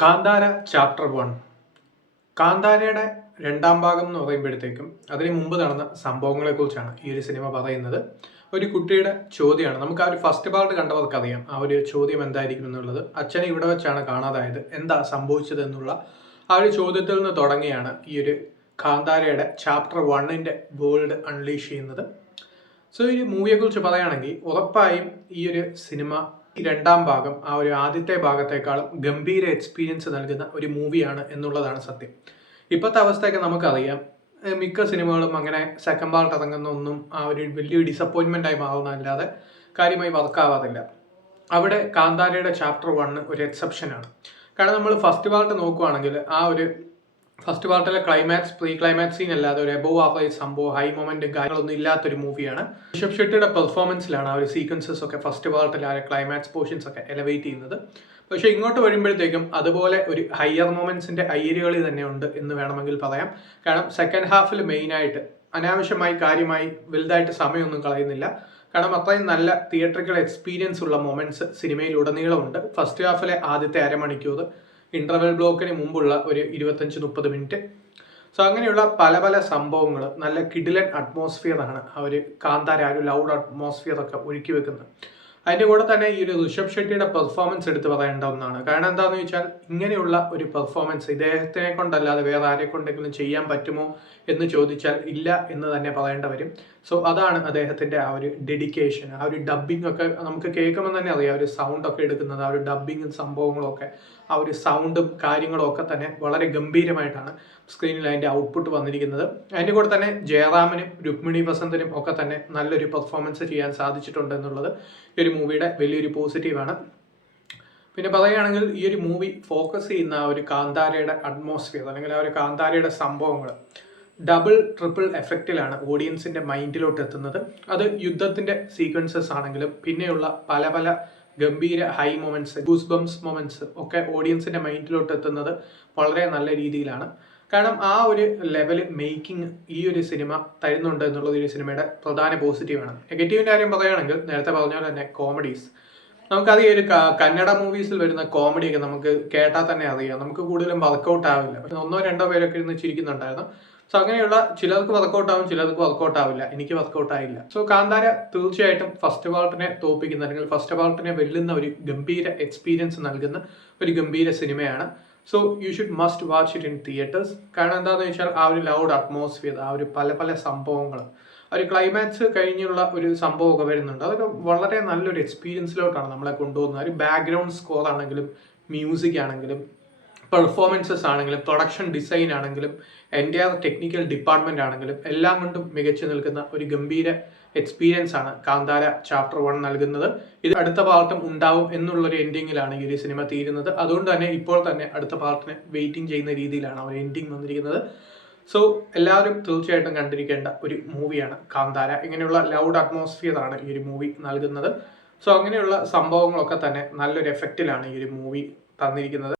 Kantara chapter 1. കാന്താരയുടെ രണ്ടാം ഭാഗം എന്ന് പറയുമ്പോഴത്തേക്കും അതിന് മുമ്പ് നടന്ന സംഭവങ്ങളെക്കുറിച്ചാണ് ഈ ഒരു സിനിമ പറയുന്നത്. ഒരു കുട്ടിയുടെ ചോദ്യമാണ്. നമുക്ക് ആ ഒരു ഫസ്റ്റ് പാർട്ട് കണ്ടവർക്ക് അറിയാം ആ ഒരു ചോദ്യം എന്തായിരിക്കും എന്നുള്ളത്. അച്ഛനെ ഇവിടെ വെച്ചാണ് കാണാതായത്, എന്താ സംഭവിച്ചത് എന്നുള്ള ആ ഒരു ചോദ്യത്തിൽ നിന്ന് തുടങ്ങിയാണ് ഈ ഒരു കാന്താരയുടെ ചാപ്റ്റർ 1ന്റെ വേൾഡ് അൺലീഷ് ചെയ്യുന്നത്. സോ ഈ മൂവിയെക്കുറിച്ച് പറയുകയാണെങ്കിൽ ഉറപ്പായും ഈ ഒരു സിനിമ രണ്ടാം ഭാഗം ആ ഒരു ആദ്യത്തെ ഭാഗത്തേക്കാളും ഗംഭീര എക്സ്പീരിയൻസ് നൽകുന്ന ഒരു മൂവിയാണ് എന്നുള്ളതാണ് സത്യം. ഇപ്പോഴത്തെ അവസ്ഥയൊക്കെ നമുക്കറിയാം, മിക്ക സിനിമകളും അങ്ങനെ സെക്കൻഡ് പാർട്ട് ഇറങ്ങുന്ന ഒന്നും ആ ഒരു വലിയൊരു ഡിസപ്പോയിൻമെൻ്റ് ആയി മാറുന്നതല്ലാതെ കാര്യമായി വർക്കാവാറില്ല. അവിടെ കാന്താരയുടെ ചാപ്റ്റർ 1 ഒരു എക്സെപ്ഷനാണ്. കാരണം നമ്മൾ ഫസ്റ്റ് പാർട്ട് നോക്കുവാണെങ്കിൽ ആ ഒരു ഫസ്റ്റ് പാർട്ടിലെ പ്രീ ക്ലൈമാക്സ് സീൻ അല്ലാതെ ഒരു എബോവ് ആവറേജ് സംഭവം ഹൈ മൊമെന്റും കാര്യങ്ങളൊന്നും ഇല്ലാത്തൊരു മൂവിയാണ്. ഋഷഭ് ഷെട്ടിയുടെ പെർഫോമൻസിലാണ് ആ ഒരു സീക്വൻസസ് ഒക്കെ ഫസ്റ്റ് പാർട്ടിൽ ആ ക്ലൈമാക്സ് പോർഷൻസ് ഒക്കെ എലവേറ്റ് ചെയ്യുന്നത്. പക്ഷേ ഇങ്ങോട്ട് വരുമ്പോഴത്തേക്കും അതുപോലെ ഒരു ഹയർ മൊമെന്റ്സിന്റെ അയ്യരുകളി തന്നെ ഉണ്ട് എന്ന് വേണമെങ്കിൽ പറയാം. കാരണം സെക്കൻഡ് ഹാഫിൽ മെയിനായിട്ട് അനാവശ്യമായി കാര്യമായി വലുതായിട്ട് സമയമൊന്നും കളയുന്നില്ല. കാരണം അത്രയും നല്ല തിയേറ്ററിക്കൽ എക്സ്പീരിയൻസ് ഉള്ള മൊമെന്റ്സ് സിനിമയിൽ ഉടനീളമുണ്ട്. ഫസ്റ്റ് ഹാഫിലെ ആദ്യത്തെ അരമണിക്കൂർ, ഇന്റർവെൽ ബ്ലോക്കിന് മുമ്പുള്ള ഒരു 25-30 മിനിറ്റ്. സോ അങ്ങനെയുള്ള പല പല സംഭവങ്ങൾ നല്ല കിഡിലൻ അറ്റ്മോസ്ഫിയർ ആണ് ആ ഒരു കാന്താര ആ ഒരു ലൗഡ് അറ്റ്മോസ്ഫിയർ ഒക്കെ ഒരുക്കി വെക്കുന്നത്. അതിൻ്റെ കൂടെ തന്നെ ഈ ഒരു ഋഷഭ് ഷെട്ടിയുടെ പെർഫോമൻസ് എടുത്ത് പറയേണ്ട ഒന്നാണ്. കാരണം എന്താണെന്ന് വെച്ചാൽ ഇങ്ങനെയുള്ള ഒരു പെർഫോമൻസ് ഇദ്ദേഹത്തിനെ കൊണ്ടല്ലാതെ വേറെ ആരെ കൊണ്ടെങ്കിലും ചെയ്യാൻ പറ്റുമോ എന്ന് ചോദിച്ചാൽ ഇല്ല എന്ന് തന്നെ പറയേണ്ട വരും. സോ അതാണ് അദ്ദേഹത്തിൻ്റെ ആ ഒരു ഡെഡിക്കേഷൻ. ആ ഒരു ഡബ്ബിംഗ് ഒക്കെ നമുക്ക് കേൾക്കുമ്പോൾ തന്നെ അറിയാം, ഒരു സൗണ്ട് ഒക്കെ എടുക്കുന്നത്, ആ ഒരു ഡബ്ബിങ്ങും സംഭവങ്ങളും ഒക്കെ, ആ ഒരു സൗണ്ടും കാര്യങ്ങളും ഒക്കെ തന്നെ വളരെ ഗംഭീരമായിട്ടാണ് സ്ക്രീനിൽ അതിൻ്റെ ഔട്ട്പുട്ട് വന്നിരിക്കുന്നത്. അതിൻ്റെ കൂടെ തന്നെ ജയറാമിനും രുക്മിണി വസന്തനും ഒക്കെ തന്നെ നല്ലൊരു പെർഫോമൻസ് ചെയ്യാൻ സാധിച്ചിട്ടുണ്ട് എന്നുള്ളത് ഈ ഒരു മൂവിയുടെ വലിയൊരു പോസിറ്റീവാണ്. പിന്നെ പറയുകയാണെങ്കിൽ ഈ ഒരു മൂവി ഫോക്കസ് ചെയ്യുന്ന ആ ഒരു കാന്താരയുടെ അറ്റ്മോസ്ഫിയർ അല്ലെങ്കിൽ ആ ഒരു കാന്താരയുടെ സംഭവങ്ങൾ ഡബിൾ ട്രിപ്പിൾ എഫക്റ്റിലാണ് ഓഡിയൻസിൻ്റെ മൈൻഡിലോട്ട് എത്തുന്നത്. അത് യുദ്ധത്തിൻ്റെ സീക്വൻസസ് ആണെങ്കിലും പിന്നെയുള്ള പല പല ഗംഭീര high moments, goose bumps moments ഒക്കെ ഓഡിയൻസിൻ്റെ മൈൻഡിലോട്ട് എത്തുന്നത് വളരെ നല്ല രീതിയിലാണ്. കാരണം ആ ഒരു ലെവൽ മേക്കിംഗ് ഈ ഒരു സിനിമ തരുന്നുണ്ട് എന്നുള്ളത് ഈ സിനിമയുടെ പ്രധാന പോസിറ്റീവാണ്. നെഗറ്റീവിൻ്റെ കാര്യം പറയുകയാണെങ്കിൽ നേരത്തെ പറഞ്ഞ പോലെ തന്നെ കോമഡീസ്. നമുക്കറിയാം, ഒരു കന്നഡ മൂവീസിൽ വരുന്ന കോമഡിയൊക്കെ നമുക്ക് കേട്ടാൽ തന്നെ അറിയാം, നമുക്ക് കൂടുതലും വർക്കൗട്ട് ആവില്ല. പക്ഷെ 1-2 പേരൊക്കെ ഇരുന്ന് ചിരിക്കുന്നുണ്ടായിരുന്നു. സോ അങ്ങനെയുള്ള ചിലർക്ക് വർക്കൗട്ട് ആവും, ചിലർക്ക് വർക്കൗട്ട് ആവില്ല. എനിക്ക് വർക്കൗട്ട് ആയില്ല. സോ കാന്താര തീർച്ചയായിട്ടും ഫസ്റ്റ് പാർട്ടിനെ തോപ്പിക്കുന്ന അല്ലെങ്കിൽ ഫസ്റ്റ് പാർട്ടിനെ വെല്ലുന്ന ഒരു ഗംഭീര എക്സ്പീരിയൻസ് നൽകുന്ന ഒരു ഗംഭീര സിനിമയാണ്. So you should must watch it in theatres. കാരണം എന്താണെന്ന് വെച്ചാൽ ആ ഒരു ലൗഡ് അറ്റ്മോസ്ഫിയർ, ആ ഒരു പല പല സംഭവങ്ങൾ, ഒരു ക്ലൈമാക്സ് കഴിഞ്ഞുള്ള ഒരു സംഭവമൊക്കെ വരുന്നുണ്ട്. അതൊക്കെ വളരെ നല്ലൊരു എക്സ്പീരിയൻസിലോട്ടാണ് നമ്മളെ കൊണ്ടുപോകുന്നത്. ഒരു ബാക്ക്ഗ്രൗണ്ട് സ്കോർ ആണെങ്കിലും മ്യൂസിക് ആണെങ്കിലും പെർഫോമൻസസ് ആണെങ്കിലും പ്രൊഡക്ഷൻ ഡിസൈൻ ആണെങ്കിലും എൻ്റെ ടെക്നിക്കൽ ഡിപ്പാർട്ട്മെന്റ് ആണെങ്കിലും എല്ലാം കൊണ്ടും മികച്ചു നിൽക്കുന്ന ഒരു ഗംഭീര എക്സ്പീരിയൻസ് ആണ് കാന്താര ചാപ്റ്റർ 1 നൽകുന്നത്. ഇത് അടുത്ത പാർട്ടും ഉണ്ടാവും എന്നുള്ളൊരു എൻഡിങ്ങിലാണ് ഈ ഒരു സിനിമ തീരുന്നത്. അതുകൊണ്ട് തന്നെ ഇപ്പോൾ തന്നെ അടുത്ത പാർട്ടിന് വെയിറ്റിംഗ് ചെയ്യുന്ന രീതിയിലാണ് ആ ഒരു എൻഡിങ് വന്നിരിക്കുന്നത്. സോ എല്ലാവരും തീർച്ചയായിട്ടും കണ്ടിരിക്കേണ്ട ഒരു മൂവിയാണ് കാന്താര. ഇങ്ങനെയുള്ള ലൗഡ് അറ്റ്മോസ്ഫിയർ ആണ് ഈ ഒരു മൂവി നൽകുന്നത്. സോ അങ്ങനെയുള്ള സംഭവങ്ങളൊക്കെ തന്നെ നല്ലൊരു എഫക്റ്റിലാണ് ഈ ഒരു മൂവി തന്നിരിക്കുന്നത്.